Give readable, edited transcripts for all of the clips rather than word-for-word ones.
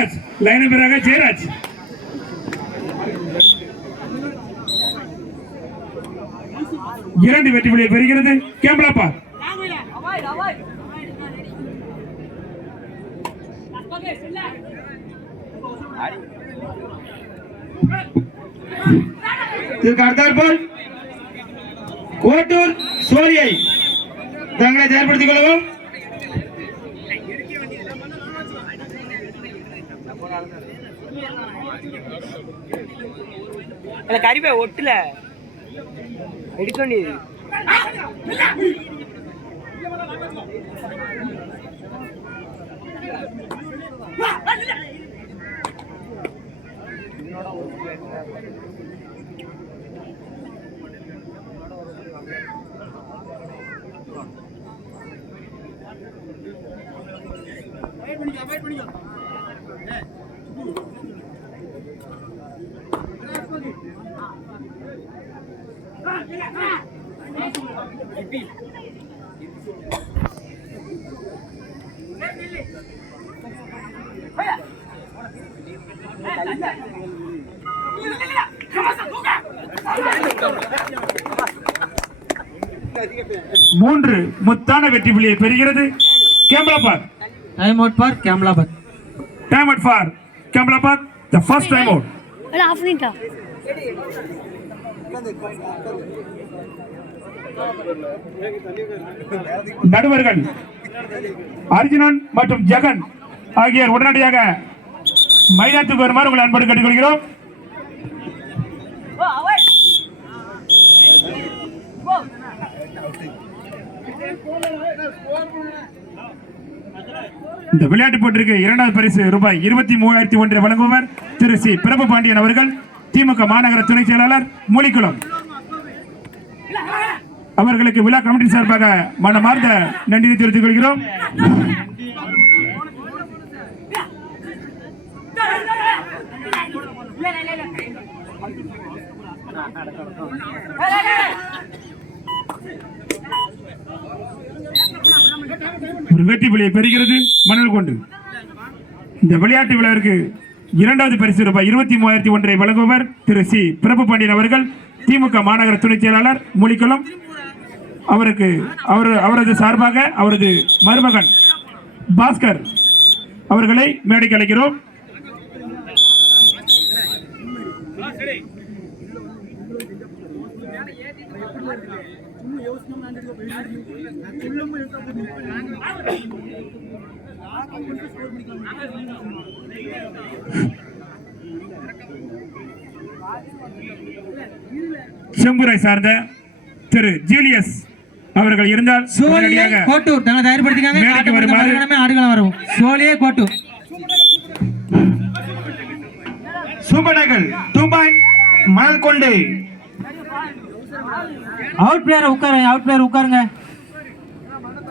Jayaraj line நம்பராக ஜெயராஜ். இரண்டு வெற்றி புள்ளியை பெறுகிறது கேம்பலாப்பா. அடுத்தாற்போல் கோட்டூர் சோழியை தங்களை தயார்படுத்திக் கொள்ளவும். கறிவே ஒட்டுல எடுக்க வேண்டியது. மூன்று முத்தான வெற்றி புள்ளியை பெறுகிறது Campbellabad. Time out for Campbellabad. Time out for Kamalapat, the first time out. நடுவர்கள் அர்ஜுனன் மற்றும் ஜெகன் ஆகியோர் உடனடியாக மைதானத்துக்கு வருமாறு உங்களை அன்போடு கேட்டுக்கொள்கிறோம். இந்த விளையாட்டு போட்டிற்கு இரண்டாவது பரிசு ரூபாய் 23,100 வழங்குபவர் திரு சி பிரபு பாண்டியன் அவர்கள், திமுக மாநகர துணை செயலாளர் மூலிக்குளம். அவர்களுக்கு விழா கமிட்டி சார்பாக மனமார்ந்த நன்றியை தெரிவித்துக் கொள்கிறோம். ஒரு வெற்றி புள்ளியை பெறுகிறது மணல் கொண்டு. இந்த விளையாட்டு விழாவிற்கு இரண்டாவது பரிசு ரூபாய் 23,100 வழங்குபவர் திரு சி பிரபு பாண்டியன் அவர்கள், திமுக மாநகர துணை செயலாளர் மூலிக்குளம். அவரது சார்பாக அவரது மருமகன் பாஸ்கர் அவர்களை மேடைக்கு அழைக்கிறோம். செம்பூரை சார்ந்த திரு ஜூலியஸ் அவர்கள் இருந்தால் கோட்டூர் தங்களை தயார்படுத்திக்காங்க ஆடுகளம் வரும். சோழியே கோட்டூர் சூப்பர்கள் துபாய் மணல் கொண்டு அவுட் பிளேயர் உட்காருங்க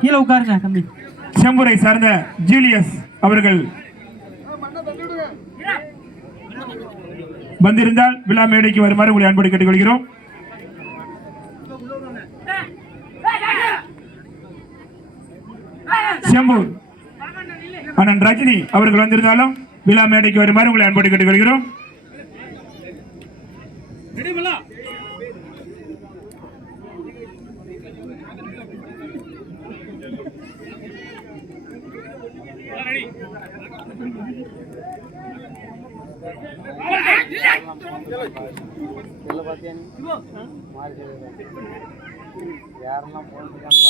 கீழே உட்காருங்க தம்பி. செம்பூரை சார்ந்த ஜூலியஸ் அவர்கள் வந்திருந்தால் விழா மேடைக்கு வருமாறு உங்களை அன்போடு கேட்டுக்கொள்கிறோம். செம்பூர் அண்ணன் ரஜினி அவர்கள் வந்திருந்தாலும் விழா மேடைக்கு வருமாறு உங்களை அன்போடு கேட்டுக்கொள்கிறோம்.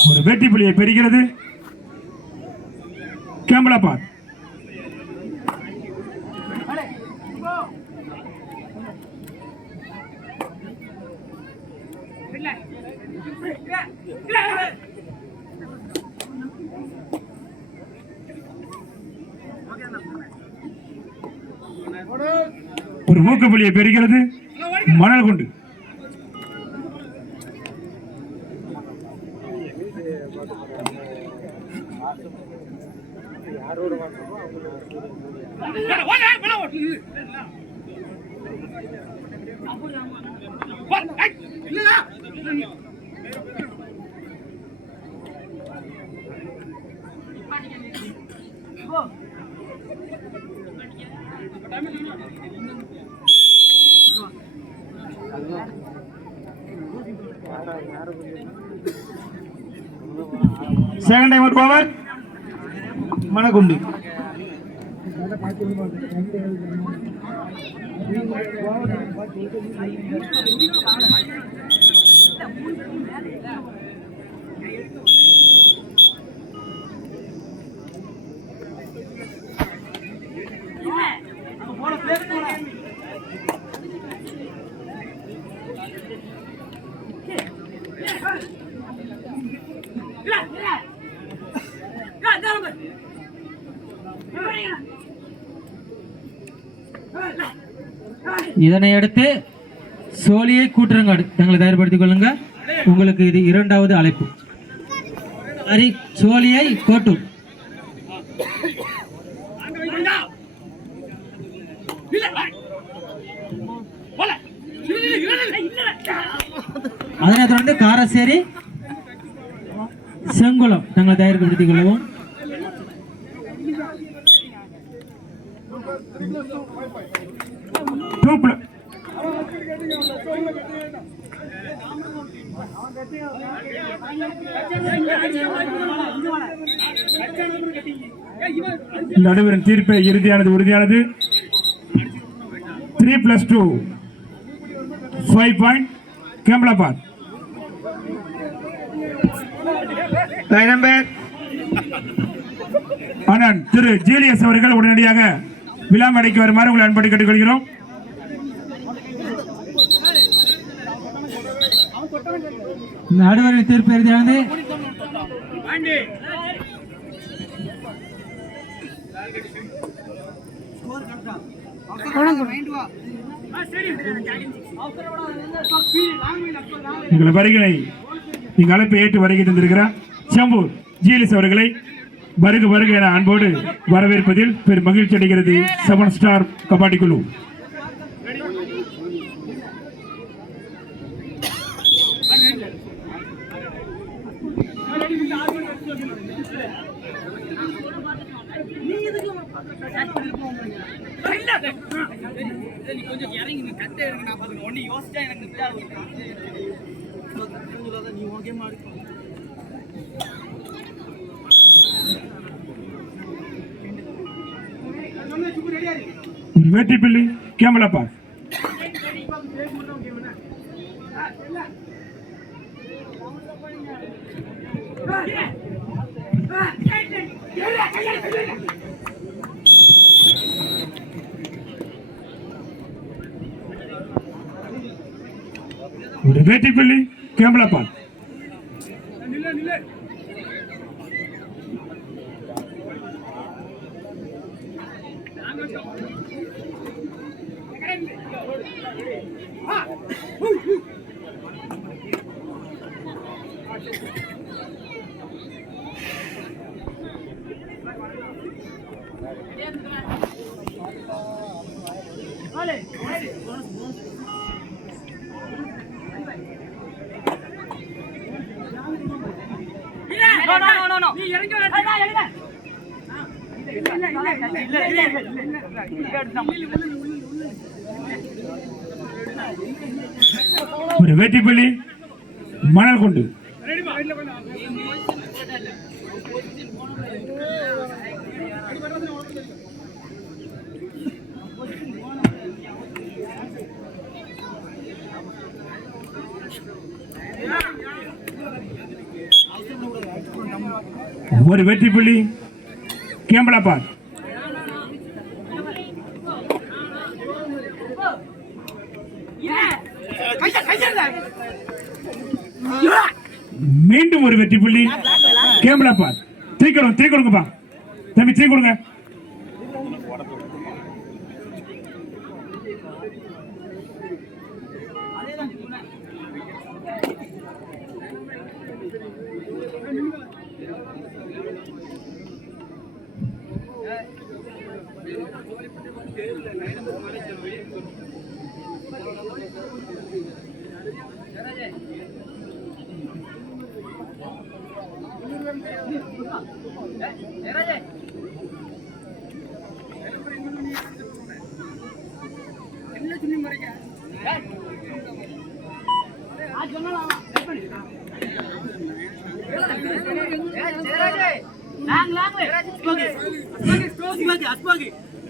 ஒரு வெற்றி புள்ளியை பெறுகிறது கேம்பலாபாத். ஒரு ஊக்கப்புள்ளியை பெறுகிறது மணல் கொண்டு. செகண்ட் டைம் ஒரு ஓவர் மணக்குண்டு. இதனை அடுத்து சோழியை கூட்டுறங்காடு தங்களை தயார்படுத்திக் கொள்ளுங்க. உங்களுக்கு இது இரண்டாவது அழைப்பு. சரி, சோழியை கோட்டூர். அதனை தொடர்ந்து காரசேரி செங்குளம் தங்களை தயார்படுத்திக் கொள்ளவும். நடுவரின் தீர்ப்பு இறுதியானது உறுதியானது. 3+2 5 பாயிண்ட் கேம்பலாபாத். அண்ணன் திரு ஜீலியஸ் அவர்கள் உடனடியாக விழா மேடைக்கு வருமாறு உங்களை அன்போடு கேட்டுக்கொள்கிறோம். நடுவரின் தீர்ப்பு இறுதியானது. எங்களை வருகை நீங்கள் அழைப்பை ஏற்று வருகை தந்திருக்கிறார் செம்பூர் ஜிஎல்எஸ் அவர்களை வருக வருக என அன்போடு வரவேற்பதில் பெரும் மகிழ்ச்சி அடைகிறது 7 ஸ்டார் கபாடி குழு. வெற்றி பிள்ளை கேமலாபாத். ஒரு வெற்றி பிள்ளை கேமலாபாத். ஒரு வெற்றி புள்ளி மணல் கொண்டு. ஒரு வெற்றி புள்ளி கேம்பலாபாத். மீண்டும் ஒரு வெற்றி புள்ளி கேம்பலாபாத். தீ கொடுங்கப்பா தம்பி, தீ கொடுங்க.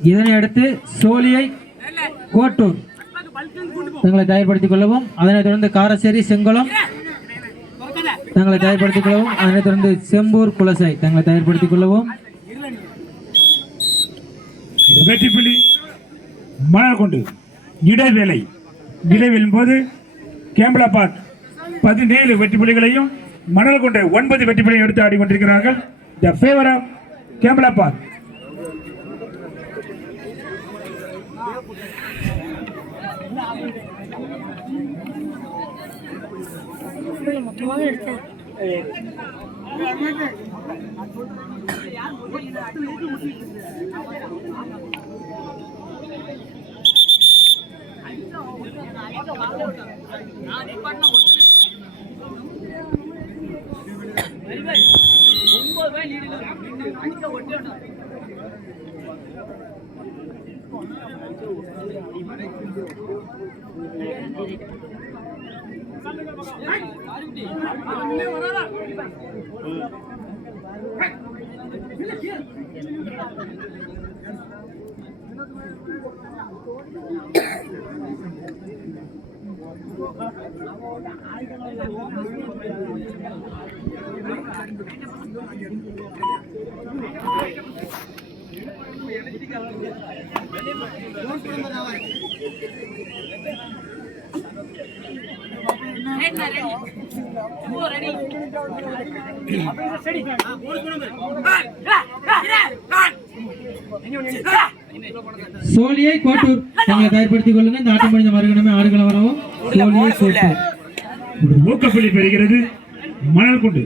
இதனை அடுத்து சோழியை கோட்டூர் தங்களை தயார்படுத்திக் கொள்ளவும். அதனைத் தொடர்ந்து காரசேரி செங்குளம் தங்களை தயார்படுத்திக் கொள்ளவும். அதனைத் தொடர்ந்து செம்பூர் குலசை தங்களை தயார்படுத்திக் கொள்ளவும். வெற்றி புள்ளி மணல் கொண்டு இடைவேளின் போது கேம்பலாபாத் 17 வெற்றி புள்ளிகளையும் மணல் கொண்டு 9 வெற்றி புள்ளியை எடுத்து ஆடிக்கொண்டிருக்கிறார்கள். The favour of Campbellabad. சோழியை கோட்டூர் தங்களை தயார்படுத்திக் கொள்ளுங்க. இந்த ஆட்டம் முடிந்த மறுகணமே ஆடுகளம் வரவும். சோழியை கோட்டூர் ஊக்கப்புள்ளி பெறுகிறது மணல் கொண்டு.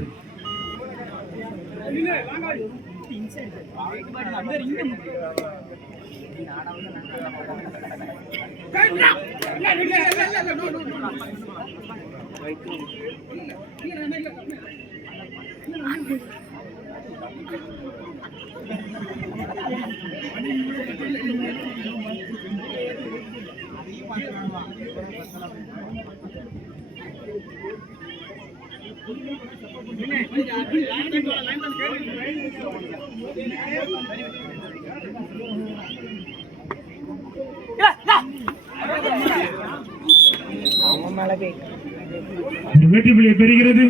வெற்றி புள்ளியை பெறுகிறது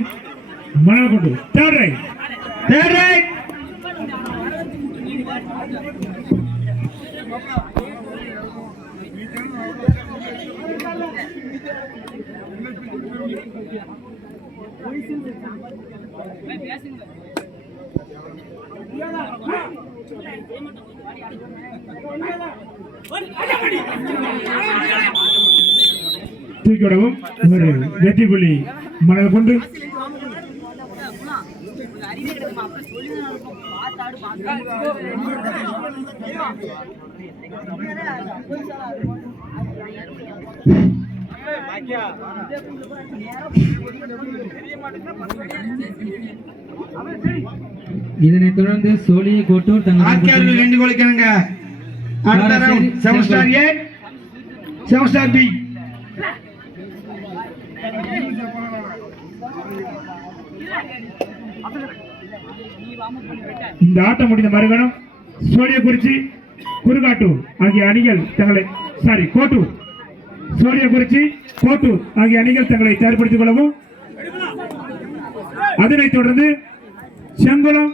மணல் கொண்டு. தேர்ட் ரைட் தூக்கிவிடவும். ஒரு வெற்றி புள்ளி மணல் கொண்டு. இதனைத் தொடர்ந்து சோழியை கோட்டூர் தங்கள் ரெண்டு கோலிக்கணுங்க. அடுத்த round 7 star A 7 star B. இந்த ஆட்டம் முடிந்த மறுகணம் சோழியக்குறிச்சி குறுகாட்டூர் ஆகிய அணிகள் தங்களை கோட்டூர் சோழியக்குறிச்சி கோட்டூர் ஆகிய அணிகள் தங்களை தயார்படுத்திக் கொள்ளவும். அதனைத் தொடர்ந்து செங்குளம்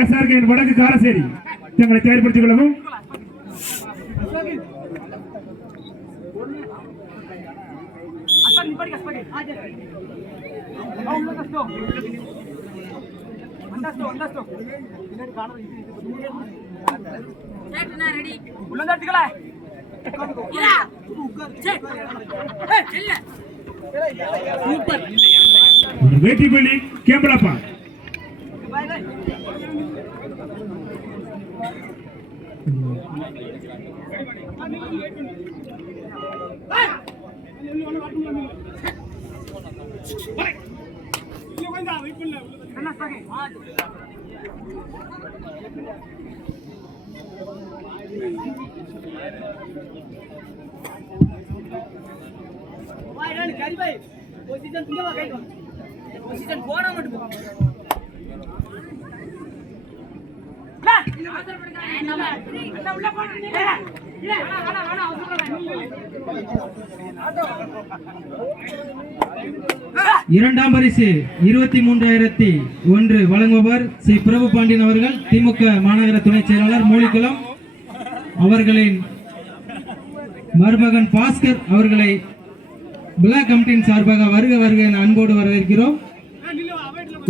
எஸ்ஆர்கேயின் வடக்கு காரசேரி தங்களை தயார்படுத்திக் கொள்ளவும். வெற்றி புள்ளி கேம்பலாபாத். இரண்டாம் பரிசு 23,001 வழங்குபவர் ஸ்ரீ பிரபு பாண்டியன் அவர்கள், திமுக மாநகர துணை செயலாளர், மூலிக்குளம். அவர்களின் மருமகன் பாஸ்கர் அவர்களை பிளாக் கமிட்டியின் சார்பாக வருக வருக என அன்போடு வரவேற்கிறோம்.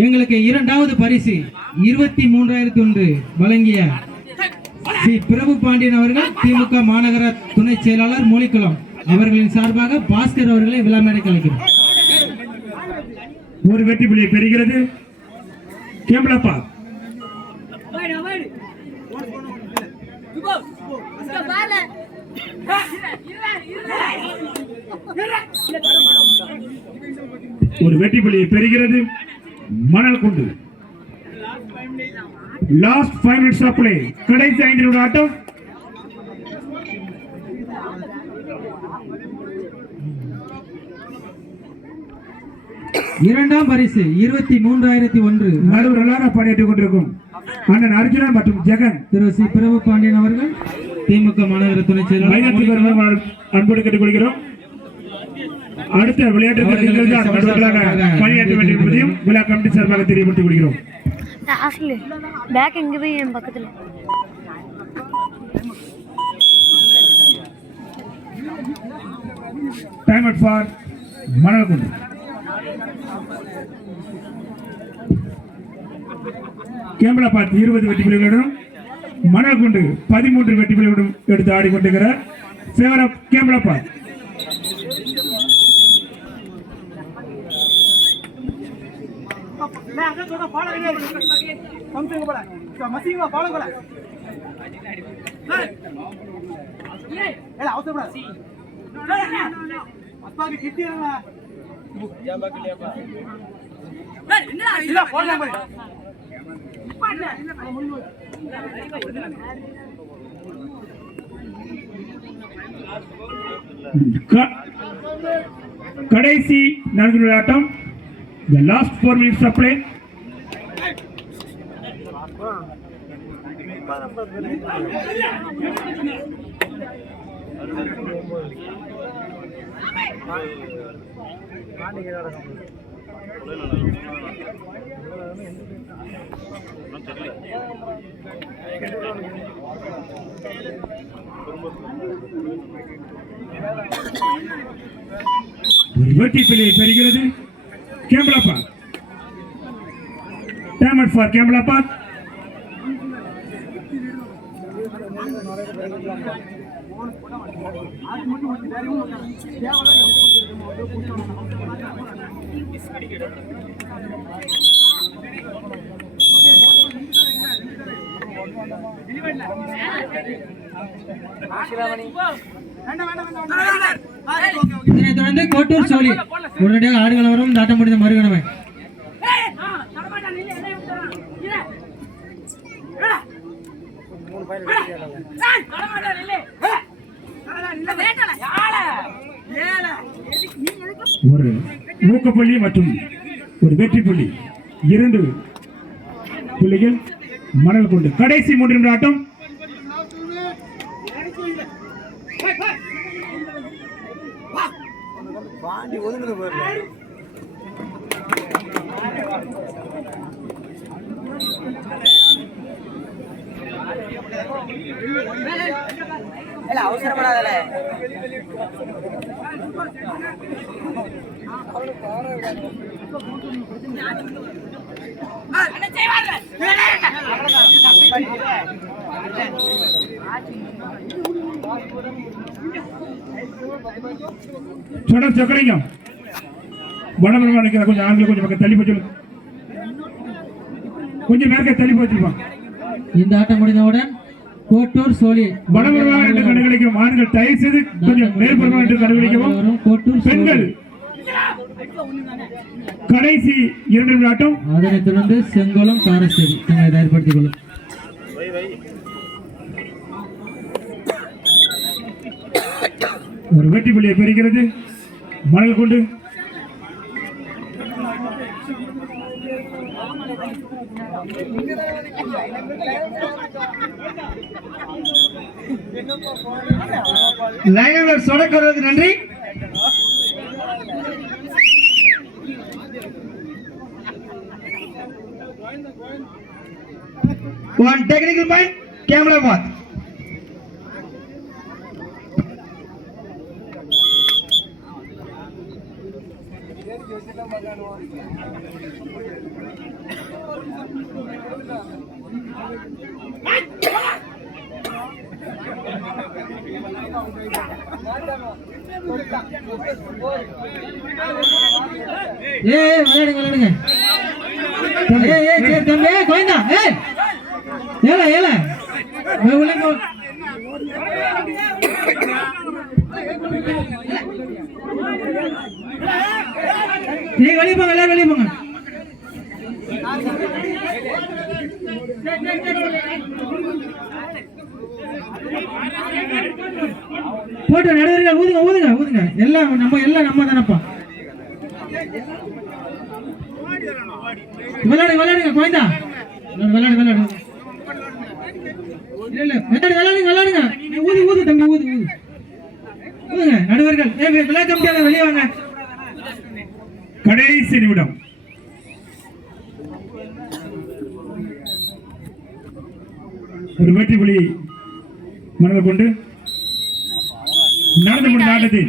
எங்களுக்கு இரண்டாவது பரிசு 23,001 வழங்கிய ஸ்ரீ பிரபு பாண்டியன் அவர்கள், திமுக மாநகர துணை செயலாளர், மூலிக்குளம். அவர்களின் சார்பாக பாஸ்கர் அவர்களை விழா மேடைக்கு அழைக்கிறோம். ஒரு வெற்றி புள்ளியை பெறுகிறது கேம்பளப்பா. ஒரு வெற்றி புள்ளியை பெறுகிறது மணல் குண்டு. Last 5 minutes of play. கடைசி 5 நிமிட ஆட்டம். இரண்டாம் பரிசு 23,001 நடுவர்களாக பணியாற்றிக் கொண்டிருக்கும் அண்ணன் அர்ஜுனன் மற்றும் ஜெகன் திரு சி பிரபு பாண்டியன் அவர்கள், திமுக மாநகர துணை செயலாளர், அன்போடு கேட்டுக்கொள்கிறோம். அடுத்த விளையாட்டுக்கு நீங்கள் தான் நடுவர்களாக பணியாற்ற வேண்டும் என்பதையும் விழா கமிட்டி சார்பாக தெரியப்படுத்திக் கொள்கிறோம். பேக் எங்க போய் என் பக்கத்துல டைம் அவுட் ஃபார் மணல்குண்டு. கேம்பளப்பாத் 20 வெற்றி புள்ளிகளுடன் மணல்குண்டு 13 வெற்றி புள்ளிகளுடன் எடுத்து ஆடிக்கொண்டிருக்கிறார். Favour of கேம்பளப்பாத். கடைசி 4 நிமிட ஆட்டம். The last 4 minutes of play. வெற்றி புள்ளியை பெறுகிறது Campbellabad. Time out for Campbellabad. இதனைத் தொடர்ந்து கோட்டூர் சோழி உடனடியாக ஆடுகளம் வரும். ஆட்டம் முடிந்த மறுகணமே ஒரு ஊக்கப்புள்ளி மற்றும் ஒரு வெற்றி புள்ளி, 2 புள்ளிகள் மணல் கொண்டு. கடைசி 3 நிமிட ஆட்டம். அவசரப்படாதல தொடர் சக்கரைங்க வடமரமா நிற்கிற கொஞ்சம் ஆண்கள் கொஞ்சம் பக்கம் தள்ளி போச்சு, கொஞ்சம் மேற்க தள்ளி போச்சிருப்பான். இந்த ஆட்டம் முடிந்தவுடன் கோட்டூர் சோழி வடமரமா என்று கண்டுகளிக்கும் ஆண்கள் தயவு செய்து கொஞ்சம் மேற்புறமா என்று கண்டுகளிக்கவும். கோட்டூர் பெண்கள் கடைசி 2 நிமிட ஆட்டம். அதனைத் தொடர்ந்து செங்கோலம் காரசேரி தங்களை தயார்படுத்திக் கொள்ளும். ஒரு வெற்றி புள்ளியை பெறுகிறது மணல் கொண்டு. லைனர் சொடக்கிறதுக்கு நன்றி. One technical point, camera path. விளையாடுங்க விளையாடுங்க. சரி தம்பி கோயந்தா ஏல ஏல உள்ள போ. வெளியே போங்க எல்லாரும் வெளியே போங்க. போட்டு நடுவர்கள் ஊதுங்க ஊதுங்க ஊதுங்க. எல்லாம் நம்ம தானப்பா. விளையாடுங்க கோயந்தா விளையாடுங்க. விளையாடுங்க. ஊது தம்பி ஊதுங்க. நடுவர்கள் விளையாட முடியாத வெளியே வாங்க. கடைசி நிமிடம். ஒரு வெற்றி புலியை மனதில் கொண்டு நடந்து முடிந்த ஆட்டத்தை